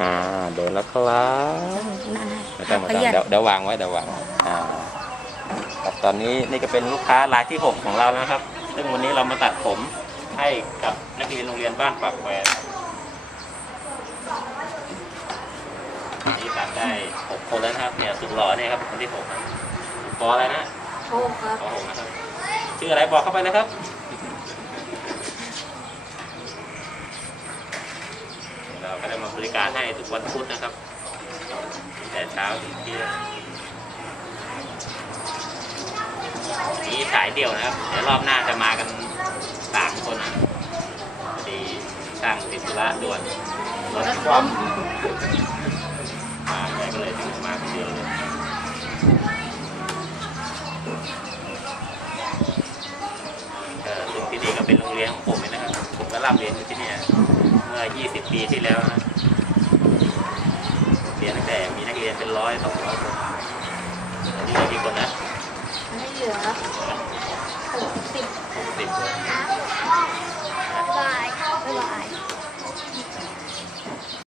อ่าเดินแล้วครับนั่นไม่ต้องไม่ขต้องยันเดี๋ยวเดี๋ยววางไว้เดี๋ยววางไว้อ่าครับตอนนี้นี่ก็เป็นลูกค้ารายที่หกของเรานะครับ ซึ่งวันนี้เรามาตัดผมให้กับนักเรียนโรงเรียนบ้านปากแควร์นี่ตัดได้หกคนแล้วนะครับเนี่ยสุดหล่อเนี่ยครับคนที่หกครับปออะไรนะโอ้ครับปอหกนะครับชื่ออะไรบอกเข้าไปนะครับ เราก็ได้มาบ ริการให้ทุกวันพุธนะครับ แต่เช้าถึงเที่ยงนี่สายเดี่ยวนะครับ เดี๋ยวรอบหน้าจะมากันสามคนนะพอดีช่างติดธุระด่วนรถคว่ำมาเลยก็เลยถึงมาคนเดียวเลยเออซึ่งที่นี่ก็เป็นโรงเรียนของผมนะครับ ผมก็รับเรียนอยู่ที่นี่เมื่อ 20 ปีที่แล้วนะ เรียนตั้งแต่มีนัก เรียนเป็นร้อยสองร้อยคนตอนนี้เหลือกี่คนนะไม่เหลือหกสิบหกสิบคน